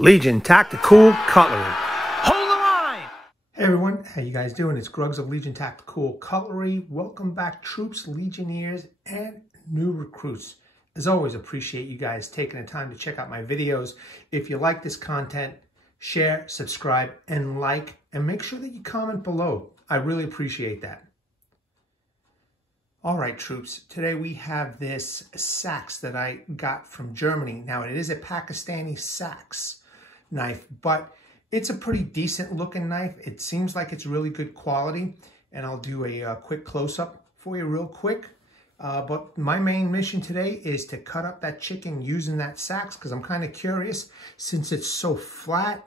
Legion Tactical Cutlery. Hold the line! Hey everyone, how you guys doing? It's Grugs of Legion Tactical Cutlery. Welcome back, troops, legionnaires, and new recruits. As always, appreciate you guys taking the time to check out my videos. If you like this content, share, subscribe, and like, and make sure that you comment below. I really appreciate that. All right, troops, today we have this sax that I got from Germany. Now, it is a Pakistani sax knife, but it's a pretty decent looking knife. It seems like it's really good quality, and I'll do a quick close-up for you real quick. But my main mission today is to cut up that chicken using that sax, because I'm kind of curious, since it's so flat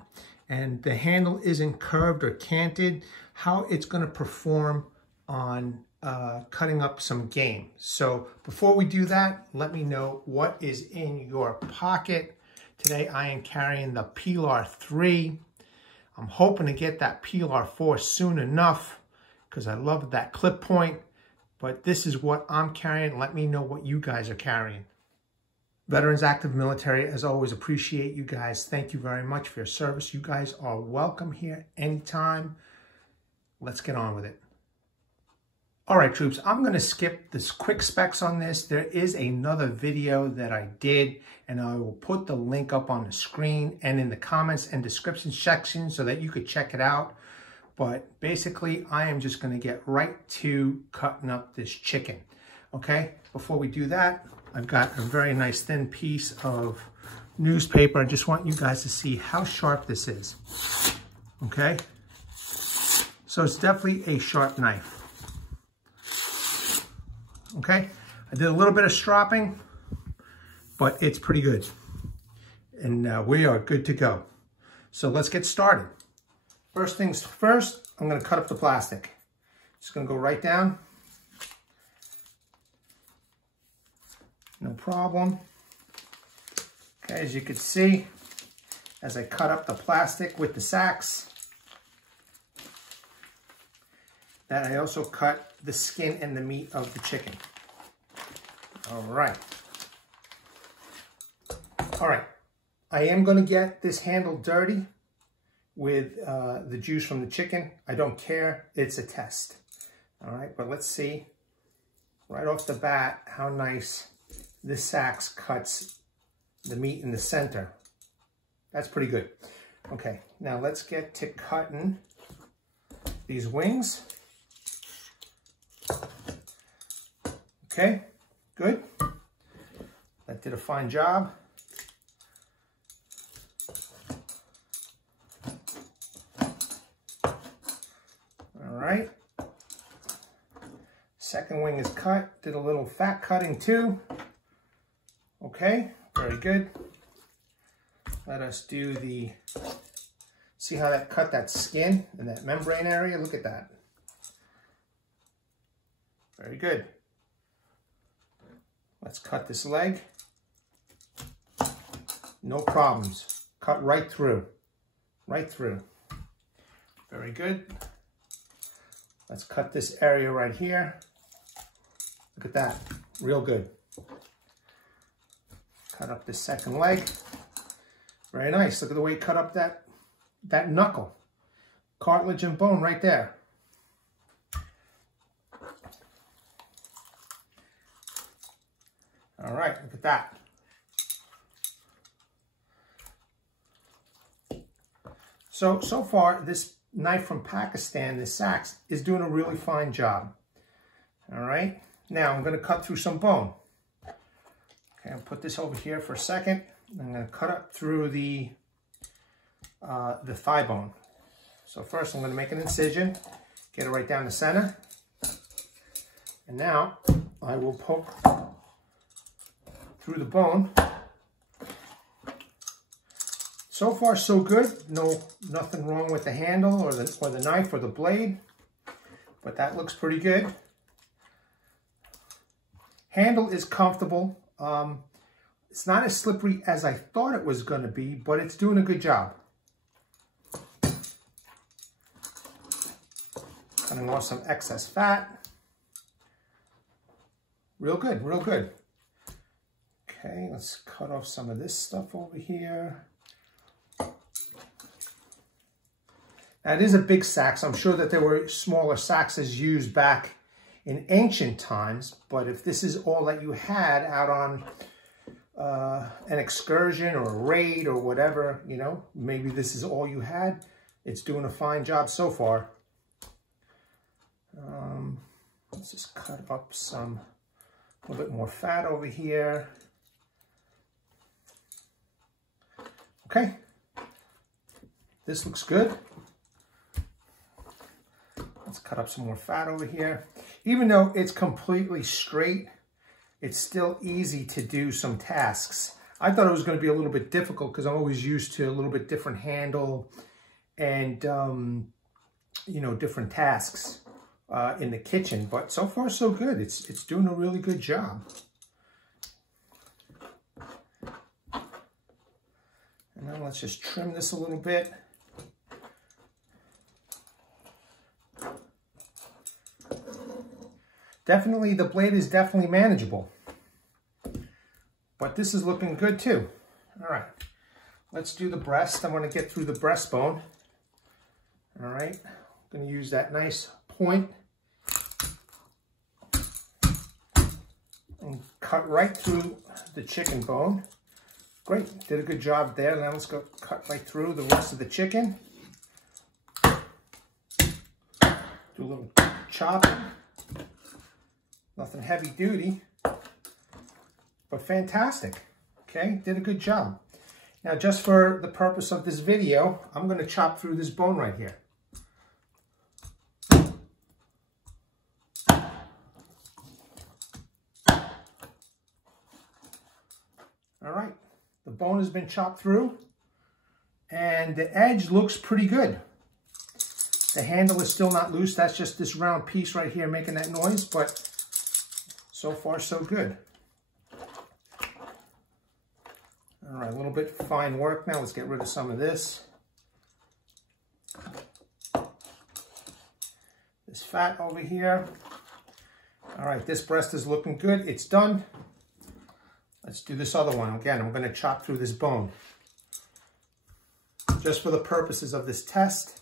and the handle isn't curved or canted, how it's going to perform on cutting up some game. So before we do that, let me know what is in your pocket. Today I am carrying the Pilar 3. I'm hoping to get that Pilar 4 soon enough because I love that clip point, but this is what I'm carrying. Let me know what you guys are carrying. Veterans, active military, as always, appreciate you guys. Thank you very much for your service. You guys are welcome here anytime. Let's get on with it. All right, troops, I'm going to skip this quick specs on this. There is another video that I did, and I will put the link up on the screen and in the comments and description section so that you could check it out. But basically, I am just going to get right to cutting up this chicken. Okay, before we do that, I've got a very nice thin piece of newspaper. I just want you guys to see how sharp this is. Okay, so it's definitely a sharp knife. Okay, I did a little bit of stropping, but it's pretty good. And we are good to go. So let's get started. First things first, I'm going to cut up the plastic. Just going to go right down. No problem. Okay, as you can see, as I cut up the plastic with the sax, that I also cut the skin and the meat of the chicken. All right. All right. I am going to get this handle dirty with the juice from the chicken. I don't care. It's a test. All right. But let's see right off the bat how nice this sax cuts the meat in the center. That's pretty good. Okay. Now let's get to cutting these wings. Okay, good. That did a fine job. All right. Second wing is cut. Did a little fat cutting too. Okay, very good. Let us do the, see how that cut that skin and that membrane area? Look at that. Very good. Let's cut this leg. No problems. Cut right through. Right through. Very good. Let's cut this area right here. Look at that. Real good. Cut up this second leg. Very nice. Look at the way you cut up that knuckle. Cartilage and bone right there. All right, look at that. So far, this knife from Pakistan, this sax, is doing a really fine job. All right, now I'm going to cut through some bone. Okay, I'll put this over here for a second. I'm going to cut up through the thigh bone. So first, I'm going to make an incision, get it right down the center, and now I will poke through the bone. So far, so good. Nothing wrong with the handle or the knife or the blade, but that looks pretty good. Handle is comfortable. It's not as slippery as I thought it was going to be, but it's doing a good job. Cutting off some excess fat. Real good, real good. Okay, let's cut off some of this stuff over here. That is a big sax. I'm sure that there were smaller saxes used back in ancient times, but if this is all that you had out on an excursion or a raid or whatever, you know, maybe this is all you had, it's doing a fine job so far. Let's just cut up a little bit more fat over here. Okay, this looks good. Let's cut up some more fat over here. Even though it's completely straight, it's still easy to do some tasks. I thought it was going to be a little bit difficult because I'm always used to a little bit different handle and, you know, different tasks in the kitchen. But so far, so good. It's doing a really good job. And now let's just trim this a little bit. Definitely, the blade is definitely manageable. But this is looking good too. All right, let's do the breast. I'm going to get through the breastbone. All right, I'm going to use that nice point and cut right through the chicken bone. Great, did a good job there. Now let's go cut right through the rest of the chicken. Do a little chopping. Nothing heavy duty, but fantastic. Okay, did a good job. Now, just for the purpose of this video, I'm going to chop through this bone right here. All right, the bone has been chopped through, and the edge looks pretty good. The handle is still not loose. That's just this round piece right here making that noise, but so far, so good. All right, a little bit fine work now. Let's get rid of some of this. This fat over here. All right, this breast is looking good. It's done. Let's do this other one. Again, I'm going to chop through this bone. Just for the purposes of this test.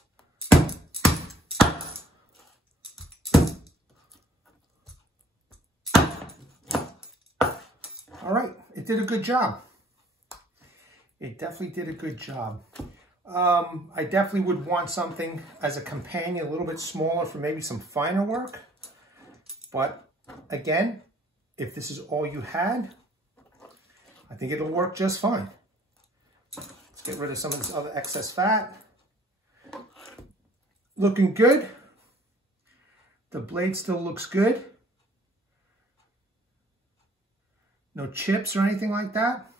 All right, it did a good job. It definitely did a good job. I definitely would want something as a companion, a little bit smaller for maybe some finer work. But again, if this is all you had, I think it'll work just fine. Let's get rid of some of this other excess fat. Looking good. The blade still looks good. No chips or anything like that.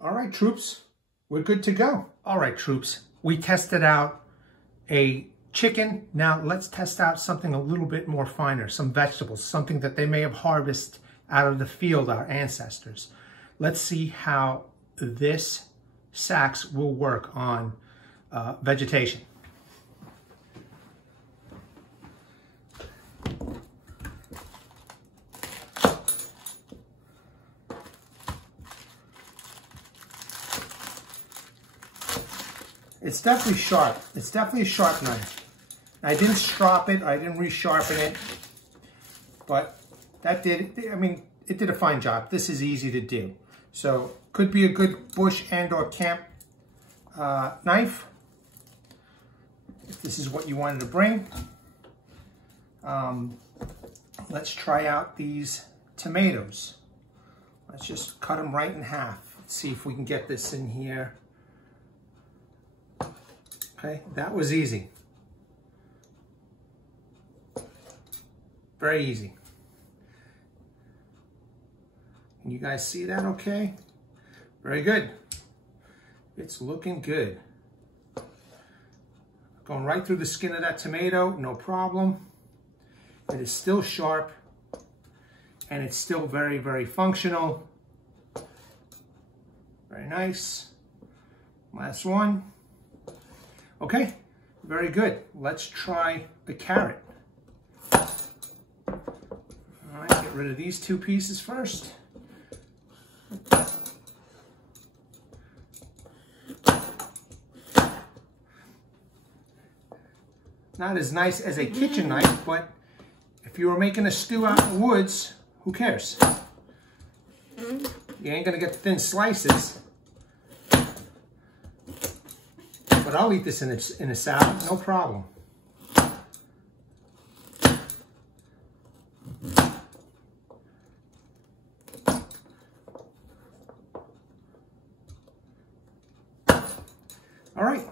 All right, troops, we're good to go. All right, troops, we tested out a chicken. Now let's test out something a little bit more finer, some vegetables, something that they may have harvested out of the field, our ancestors. Let's see how this sax will work on vegetation. It's definitely sharp. It's definitely a sharp knife. I didn't strop it. I didn't resharpen it. But that did, I mean, it did a fine job. This is easy to do. So could be a good bush and or camp knife. If this is what you wanted to bring. Let's try out these tomatoes. Let's just cut them right in half. Let's see if we can get this in here. Okay, that was easy. Very easy. Can you guys see that okay? Very good. It's looking good. Going right through the skin of that tomato, no problem. It is still sharp and it's still very, very functional. Very nice. Last one. Okay, very good. Let's try the carrot. All right, get rid of these two pieces first. Not as nice as a kitchen knife, but if you were making a stew out in the woods, who cares? You ain't gonna get the thin slices. But I'll eat this in a salad, no problem. All right.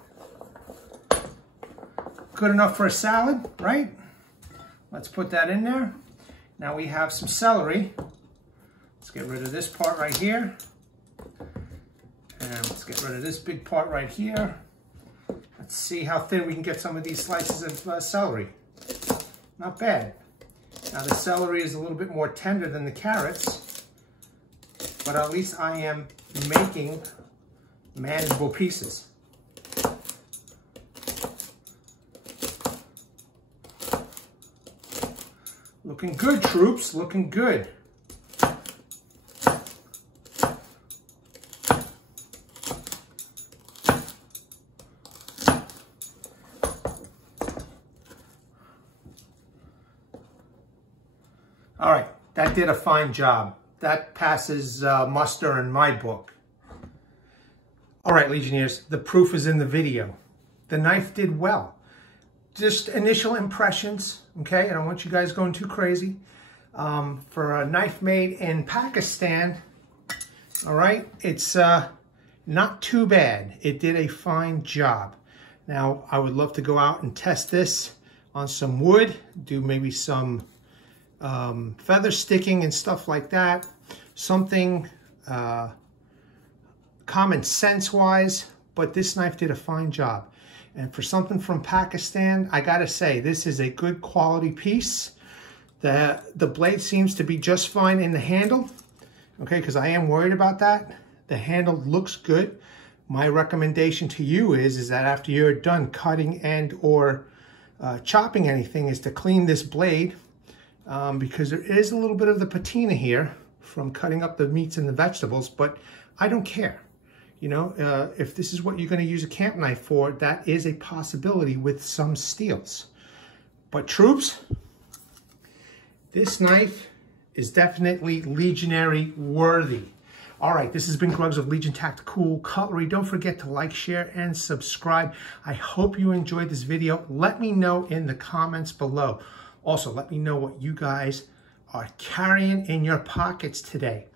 Good enough for a salad, right? Let's put that in there. Now we have some celery. Let's get rid of this part right here. And let's get rid of this big part right here. Let's see how thin we can get some of these slices of celery. Not bad. Now the celery is a little bit more tender than the carrots, but at least I am making manageable pieces. Looking good, troops, looking good. All right, that did a fine job. That passes muster in my book. All right, Legionnaires, the proof is in the video. The knife did well. Just initial impressions, okay? I don't want you guys going too crazy. For a knife made in Pakistan, all right, it's not too bad. It did a fine job. Now, I would love to go out and test this on some wood, do maybe some feather sticking and stuff like that. Something common sense wise, but this knife did a fine job. And for something from Pakistan, I gotta say, this is a good quality piece. The blade seems to be just fine in the handle, okay, because I am worried about that. The handle looks good. My recommendation to you is that after you're done cutting and or chopping anything is to clean this blade because there is a little bit of the patina here from cutting up the meats and the vegetables, but I don't care. You know, if this is what you're going to use a camp knife for, that is a possibility with some steels. But troops, this knife is definitely Legionary worthy. All right, this has been Grugs of Legion Tactical Cutlery. Don't forget to like, share, and subscribe. I hope you enjoyed this video. Let me know in the comments below. Also, let me know what you guys are carrying in your pockets today.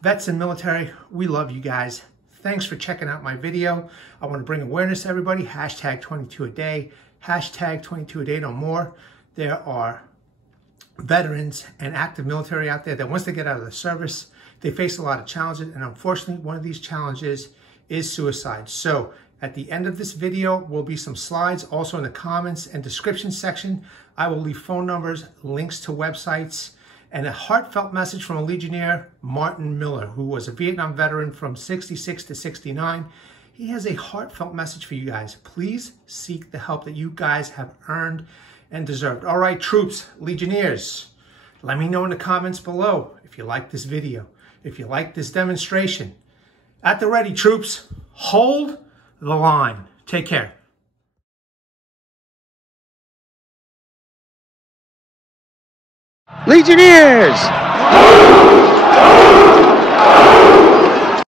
Vets and military, we love you guys. Thanks for checking out my video. I want to bring awareness to everybody. Hashtag 22 a day. Hashtag 22 a day no more. There are veterans and active military out there that once they get out of the service, they face a lot of challenges. And unfortunately, one of these challenges is suicide. So at the end of this video will be some slides. Also in the comments and description section, I will leave phone numbers, links to websites, and a heartfelt message from a Legionnaire, Martin Miller, who was a Vietnam veteran from 66 to 69. He has a heartfelt message for you guys. Please seek the help that you guys have earned and deserved. All right, troops, Legionnaires, let me know in the comments below if you like this video, if you like this demonstration. At the ready, troops, hold the line. Take care. Legionnaires!